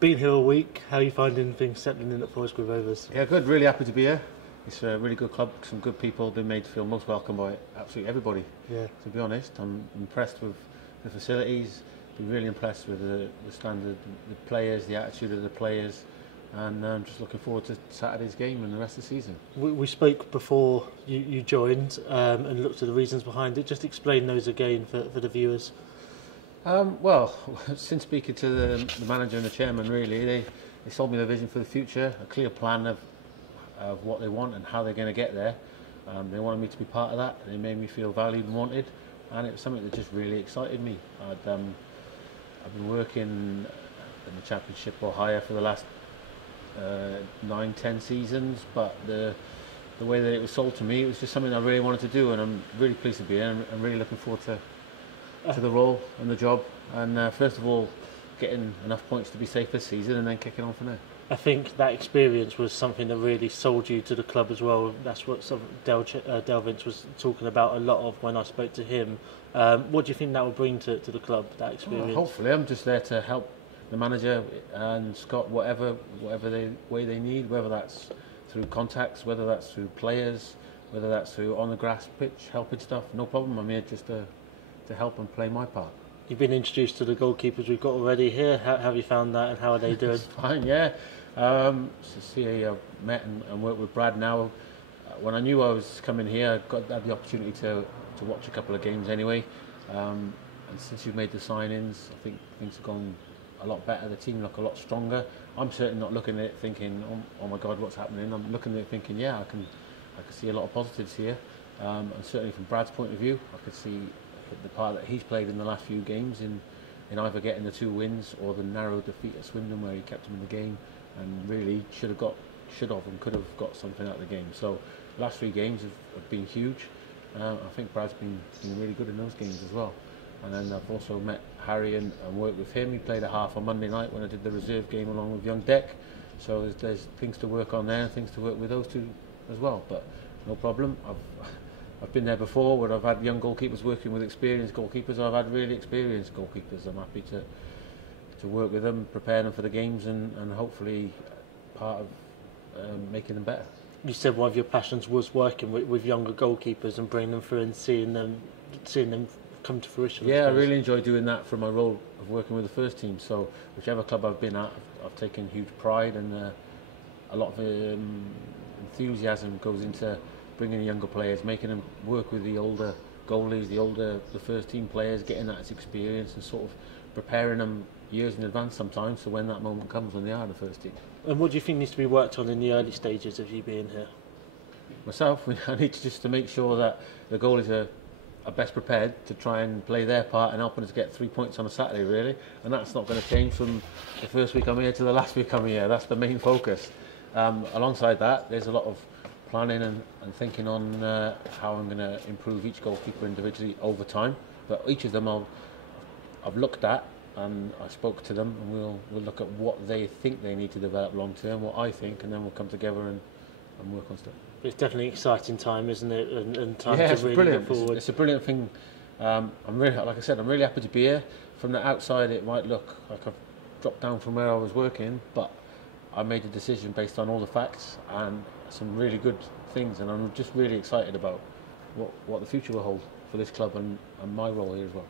Been here a week. How are you finding things settling in at Forest Grove Rovers? Yeah, good. Really happy to be here. It's a really good club. Some good people. Been made to feel most welcome by absolutely everybody. Yeah. To be honest, I'm impressed with the facilities. Been really impressed with the standard, the players, the attitude of the players, and I'm just looking forward to Saturday's game and the rest of the season. We spoke before you joined and looked at the reasons behind it. Just explain those again for the viewers. Well, since speaking to the manager and the chairman, really, they sold me the vision for the future, a clear plan of what they want and how they're going to get there. They wanted me to be part of that. They made me feel valued and wanted, and it was something that just really excited me. I've been working in the Championship or higher for the last 9-10 seasons, but the way that it was sold to me, it was just something I really wanted to do, and I'm really pleased to be here. I'm really looking forward to the role and the job, and first of all getting enough points to be safe this season and then kicking on from there. I think that experience was something that really sold you to the club as well. That's what Del Vince was talking about a lot of when I spoke to him. What do you think that will bring to the club, that experience? Well, hopefully I'm just there to help the manager and Scott whatever way they need, whether that's through contacts, whether that's through players, whether that's through on the grass pitch helping stuff. No problem, I'm here just to help and play my part. You've been introduced to the goalkeepers we've got already here. How have you found that, and how are they doing? It's fine, yeah. So see, I met and worked with Brad now. When I knew I was coming here, I had the opportunity to watch a couple of games anyway. And since you've made the signings, I think things have gone a lot better. The team look a lot stronger. I'm certainly not looking at it thinking, oh my God, what's happening? I'm looking at it thinking, yeah, I can see a lot of positives here. And certainly from Brad's point of view, I could see the part that he's played in the last few games in either getting the 2 wins or the narrow defeat at Swindon where he kept him in the game and really should have and could have got something out of the game. So the last 3 games have been huge. I think Brad's been really good in those games as well. And then I've also met Harry and worked with him. He played a half on Monday night when I did the reserve game along with young Deck. So there's things to work on there and things to work with those two as well. But no problem. I've been there before where I've had young goalkeepers working with experienced goalkeepers. I've had really experienced goalkeepers. I'm happy to work with them, prepare them for the games and hopefully part of making them better. You said one of your passions was working with younger goalkeepers and bringing them through and seeing them come to fruition. Yeah, I really enjoy doing that for my role of working with the first team. So whichever club I've been at, I've taken huge pride and a lot of enthusiasm goes into bringing younger players, making them work with the older goalies, the first team players, getting that experience and sort of preparing them years in advance sometimes so when that moment comes when they are the first team. And what do you think needs to be worked on in the early stages of you being here? Myself, I need to make sure that the goalies are best prepared to try and play their part and helping us get 3 points on a Saturday, really. And that's not going to change from the first week I'm here to the last week I'm here. That's the main focus. Alongside that, there's a lot of planning and thinking on how I'm going to improve each goalkeeper individually over time. But each of them I've looked at and I spoke to them and we'll look at what they think they need to develop long term, what I think, and then we'll come together and work on stuff. It's definitely an exciting time, isn't it? And time yeah, to it's really brilliant. go forward. It's a brilliant thing. I'm really, like I said, I'm really happy to be here. From the outside, it might look like I've dropped down from where I was working, but I made a decision based on all the facts and some really good things, and I'm just really excited about what the future will hold for this club and my role here as well.